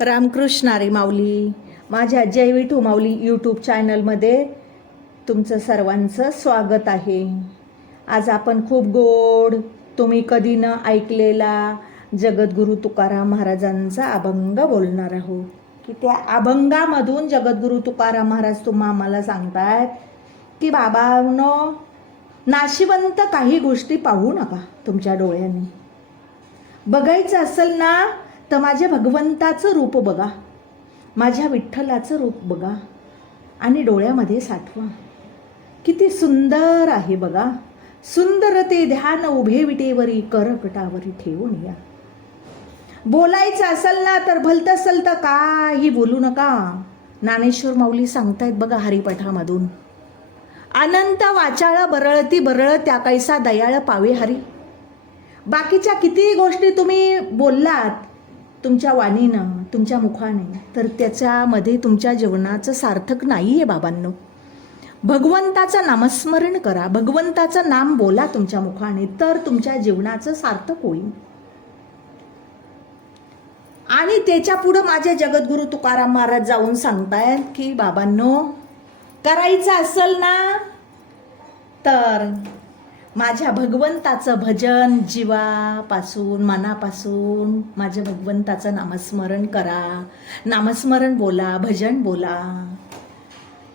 रामकृष्णारी माऊली माझ्या जय विठू माऊली यूट्यूब चॅनलमध्ये तुमचं सर्वांचं स्वागत आहे. आज आपण खूप गोड तुम्ही कधी न ऐकलेला जगद्गुरू तुकाराम महाराजांचा अभंग बोलणार आहोत. की त्या अभंगामधून जगद्गुरू तुकाराम महाराज तुम्हा आम्हाला सांगतायत की बाबांनो नाशिवंत काही गोष्टी पाहू नका तुमच्या डोळ्यांनी. बघायचं असेल ना तर माझ्या भगवंताचं रूप बघा. माझ्या विठ्ठलाचं रूप बघा. आणि डोळ्यामध्ये साठवा. किती सुंदर आहे बघा. सुंदर ते ध्यान उभे विटेवरी करकटावरी ठेवून या. बोलायचं असेल ना तर भलतं असेल तर काही बोलू नका. ज्ञानेश्वर माऊली सांगतायत बघा हरिपठामधून. अनंत वाचाळ बरळती बरळ त्या कैसा दयाळ पावे हरी. बाकीच्या किती गोष्टी तुम्ही बोललात तुमच्या वाणीनं तुमच्या मुखाने तर त्याच्यामध्ये तुमच्या जीवनाचं सार्थक नाही आहे बाबांनो. भगवंताचं नामस्मरण करा भगवंताचं नाम बोला तुमच्या मुखाने तर तुमच्या जीवनाचं सार्थक होईल. आणि त्याच्या पुढं माझे जगद्गुरू तुकाराम महाराज जाऊन सांगतायत की बाबांनो करायचं असेल ना तर माझ्या भगवंताचं भजन जीवापासून मनापासून माझ्या भगवंताचं नामस्मरण करा. नामस्मरण बोला भजन बोला.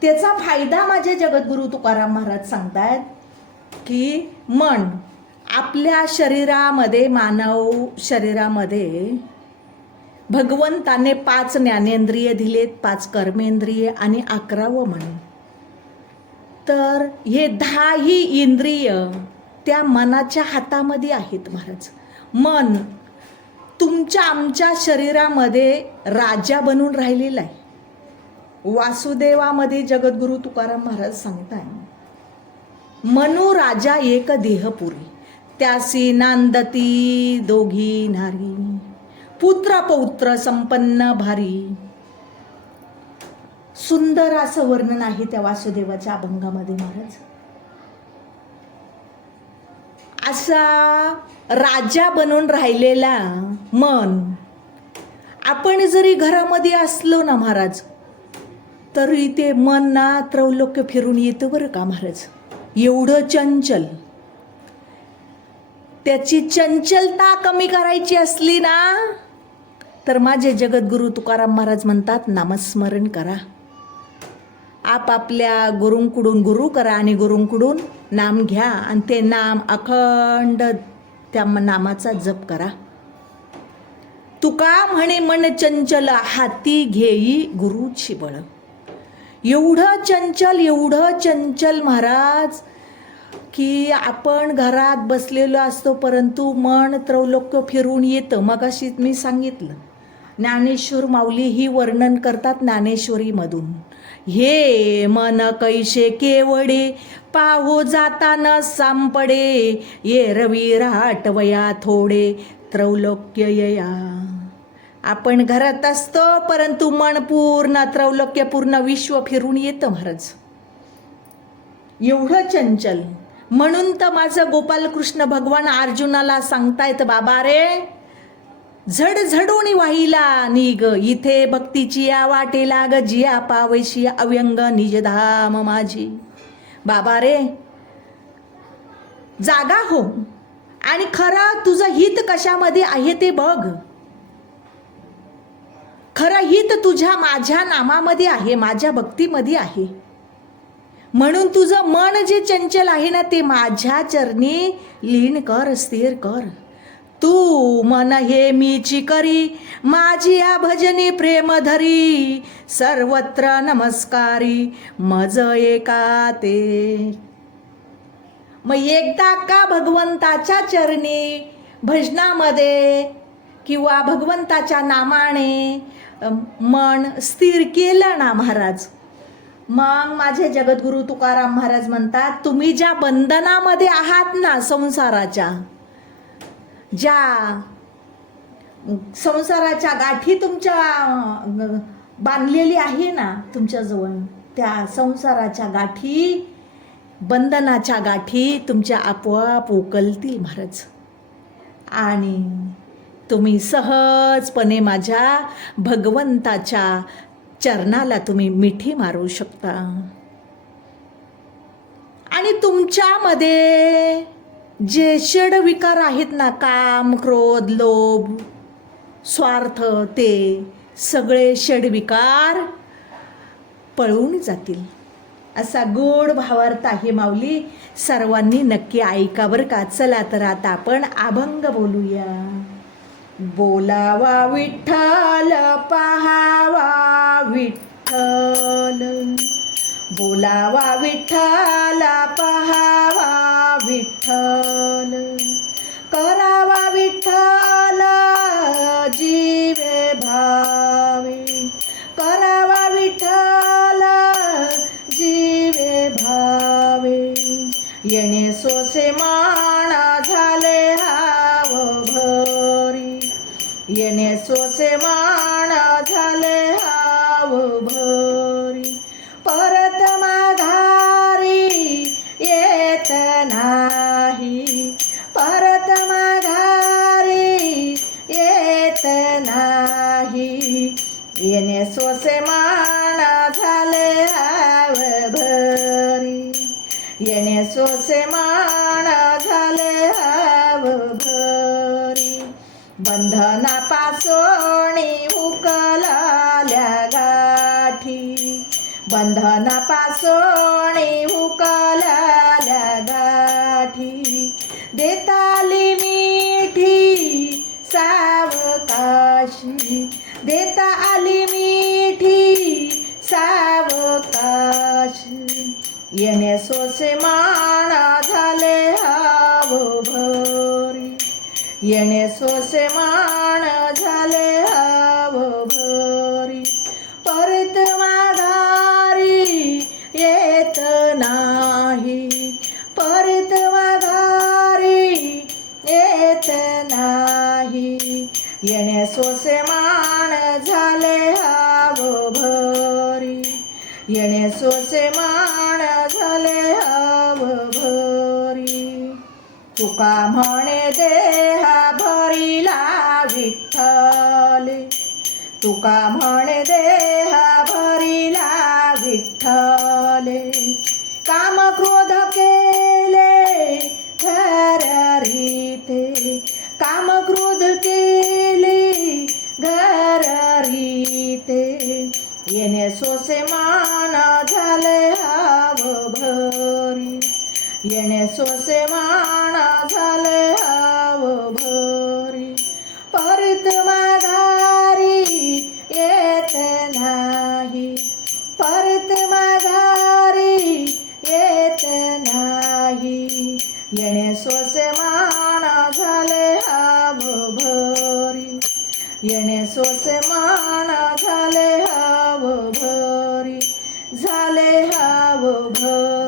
त्याचा फायदा माझे जगद्गुरू तुकाराम महाराज सांगतायत की मन आपल्या शरीरामध्ये मानव शरीरामध्ये भगवंताने पाच ज्ञानेंद्रिय दिलेत पाच कर्मेंद्रिय आणि अकरावं मन. तर हे दहाही इंद्रिय त्या मनाच्या हातामध्ये आहेत महाराज. मन तुमच्या आमच्या शरीरामध्ये राजा बनून राहिलेला आहे. वासुदेवामध्ये जगद्गुरू तुकाराम महाराज सांगताय. मनु राजा एक देहपुरी. त्यासी नांदती दोघी नारी. पुत्र पौत्र संपन्न भारी. सुंदर असं वर्णन आहे त्या वासुदेवाच्या अभंगामध्ये महाराज. असा राजा बनून राहिलेला मन. आपण जरी घरामध्ये असलो ना महाराज तरी ते मन ना त्रौलोक्य फिरून येतं बरं का महाराज? एवढं चंचल. त्याची चंचलता कमी करायची असली ना तर माझे जगद्गुरू तुकाराम महाराज म्हणतात नामस्मरण करा. आपापल्या गुरुंकडून गुरु करा आणि गुरुंकडून नाम घ्या आणि ते नाम अखंड त्या नामाचा जप करा. तुका म्हणे मन चंचल हाती घेई गुरुची बळ. एवढं चंचल एवढं चंचल महाराज की आपण घरात बसलेलो असतो परंतु मन त्रौलोक्य फिरून येतं. मग अशी मी सांगितलं ज्ञानेश्वर माऊली ही वर्णन करतात ज्ञानेश्वरीमधून. हे मन कैशे केवडे पाहो जाताना सांपडे. ये रवी राटवया थोडे. त्रौलोक्य यया. आपण घरात असतो परंतु मन पूर्ण त्रौलोक्य पूर्ण विश्व फिरून येतं महाराज. एवढं चंचल. म्हणून तर माझं गोपालकृष्ण भगवान अर्जुनाला सांगतायत बाबा रे झड झडून वाहिला निग इथे भक्तीची या वाटेला ग जिया पावैशी अव्यंग निजधाम माझी. बाबा रे जागा हो. आणि खरं तुझं हित कशामध्ये आहे ते बघ. खरं हित तुझ्या माझ्या नामामध्ये आहे माझ्या भक्तीमध्ये आहे. म्हणून तुझं मन जे चंचल आहे ना ते माझ्या चरणी लीन कर स्थिर कर. तू मन हे मीची करी माझी या भजनी प्रेम धरी सर्वत्र नमस्कारी मज एका ते मग एकदा का भगवंताच्या चरणी भजनामध्ये किंवा भगवंताच्या नामाने मन स्थिर केलं ना महाराज? मग माझे जगद्गुरू तुकाराम महाराज म्हणतात तुम्ही ज्या बंधनामध्ये आहात ना संसाराच्या ज्या संसाराच्या गाठी तुमच्या बांधलेली आहे ना तुमच्याजवळ त्या संसाराच्या गाठी बंधनाच्या गाठी तुमच्या आपोआप उकलतील महाराज. आणि तुम्ही सहजपणे माझ्या भगवंताच्या चरणाला तुम्ही मिठी मारू शकता. आणि तुमच्यामध्ये जे षड विकार आहेत ना काम क्रोध लोभ स्वार्थ ते सगळे षडविकार पळून जातील. असा गोड भावार्थ आहे माऊली. सर्वांनी नक्की ऐका बरं का. चला तर आता आपण अभंग बोलूया. बोलावा विठ्ठल पहावा विठ्ठल. बोलावा विठ्ठल. येणे सोसे माणा झाले हाव भरी. येणे सोसे माणा झाले हाव भरी. परत माघारी येत नाही. बंधनापासून हुकलाल्या गाठी. बंधनापासून हुकलाल्या गाठी. देताली मिठी सावकाशी. देता आली येणे मान माण झाले हाव भरी. परत माघारी येत नाही. परत माघारी येत नाही. येणे सोसे माण झाले हाव भरी. येणे सोसे माण झाले हाव भरी. तुका म्हणे देहा तुका म्हणे देहा भरिला विठ्ठले काम क्रोध केले घर रीते काम क्रोध केले घर रीते येणे सोसे मान झाले हाव भरी. येणे सोसे माणा झाले हाव भरी. परत मा